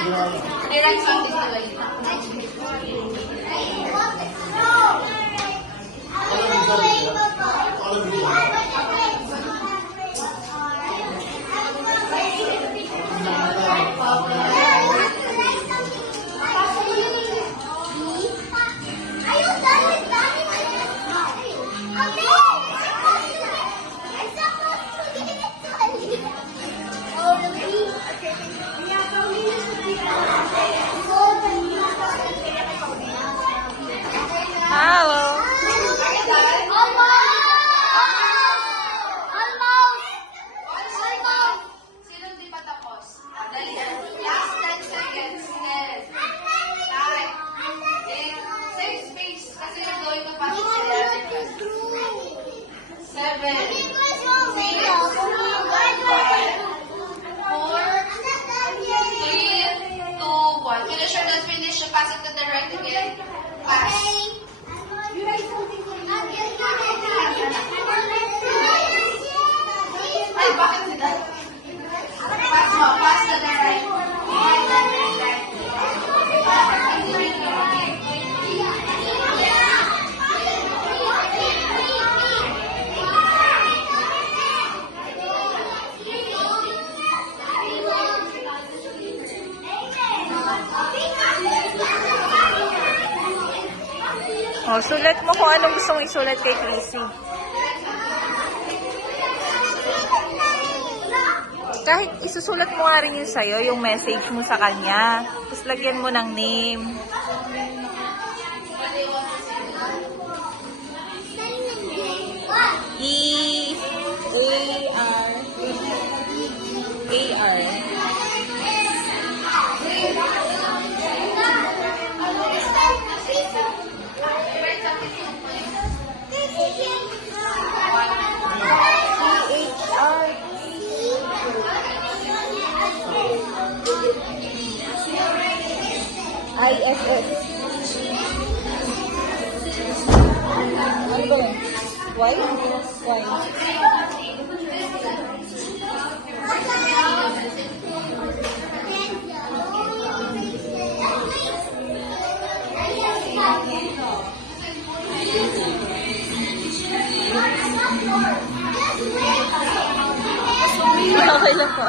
Direct from this pass it to the right again. Pass. Ay, bakit sila? Pass mo. Pass to the right. Oh, sulat mo kung anong gusto mong isulat kay Chrissy. Kahit isusulat mo nga rin yun sa'yo, yung message mo sa kanya. Tapos lagyan mo ng name. E-A-R A-R I-S-S. Ano ba yun? Y? Y. Okay lang po.